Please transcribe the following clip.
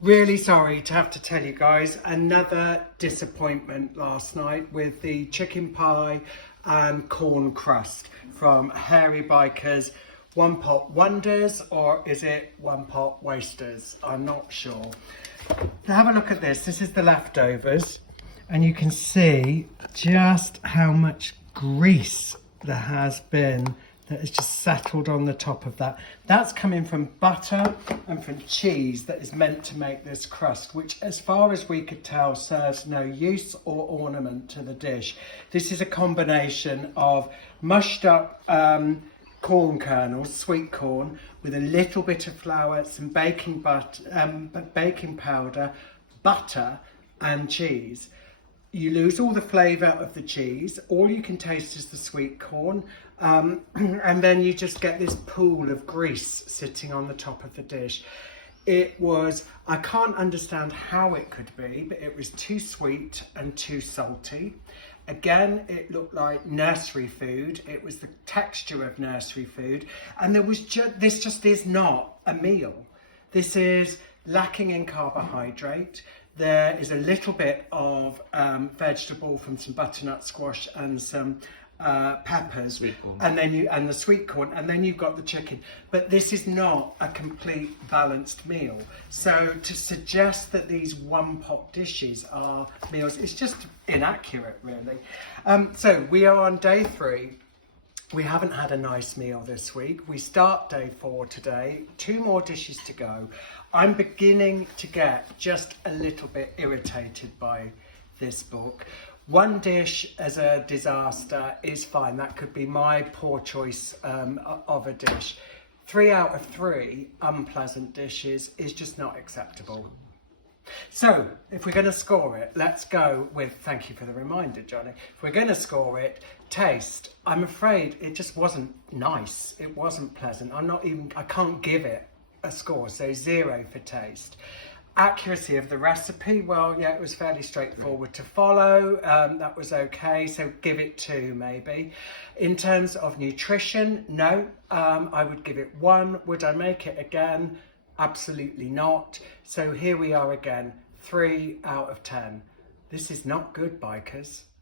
Really sorry to have to tell you guys, another disappointment last night with the chicken pie and corn crust from Hairy Bikers. One pot wonders, or is it one pot wasters? I'm not sure. Have a look at this. This is the leftovers, and you can see just how much grease there has been that has just settled on the top of that. That's coming from butter and from cheese that is meant to make this crust, which as far as we could tell serves no use or ornament to the dish. This is a combination of mushed up corn kernels, sweet corn, with a little bit of flour, some baking powder, butter and cheese. You lose all the flavour of the cheese, all you can taste is the sweet corn, and then you just get this pool of grease sitting on the top of the dish. It was, I can't understand how it could be, but it was too sweet and too salty. Again, it looked like nursery food. It was the texture of nursery food, and there was this just is not a meal. This is lacking in carbohydrate. There is a little bit of vegetable from some butternut squash and some peppers, and the sweet corn, and then you've got the chicken. But this is not a complete balanced meal. So to suggest that these one pot dishes are meals is just inaccurate, really. So we are on day 3. We haven't had a nice meal this week. We start day 4 today. 2 more dishes to go. I'm beginning to get just a little bit irritated by this book. One dish as a disaster is fine. That could be my poor choice of a dish. 3 out of 3 unpleasant dishes is just not acceptable. So, if we're going to score it, let's go with, thank you for the reminder, Johnny. If we're going to score it, taste. I'm afraid it just wasn't nice. It wasn't pleasant. I can't give it a score, so 0 for taste. Accuracy of the recipe, well, yeah, it was fairly straightforward to follow. That was okay, so give it 2 maybe. In terms of nutrition, no, I would give it 1. Would I make it again? Absolutely not. So here we are again, 3 out of 10. This is not good, bikers.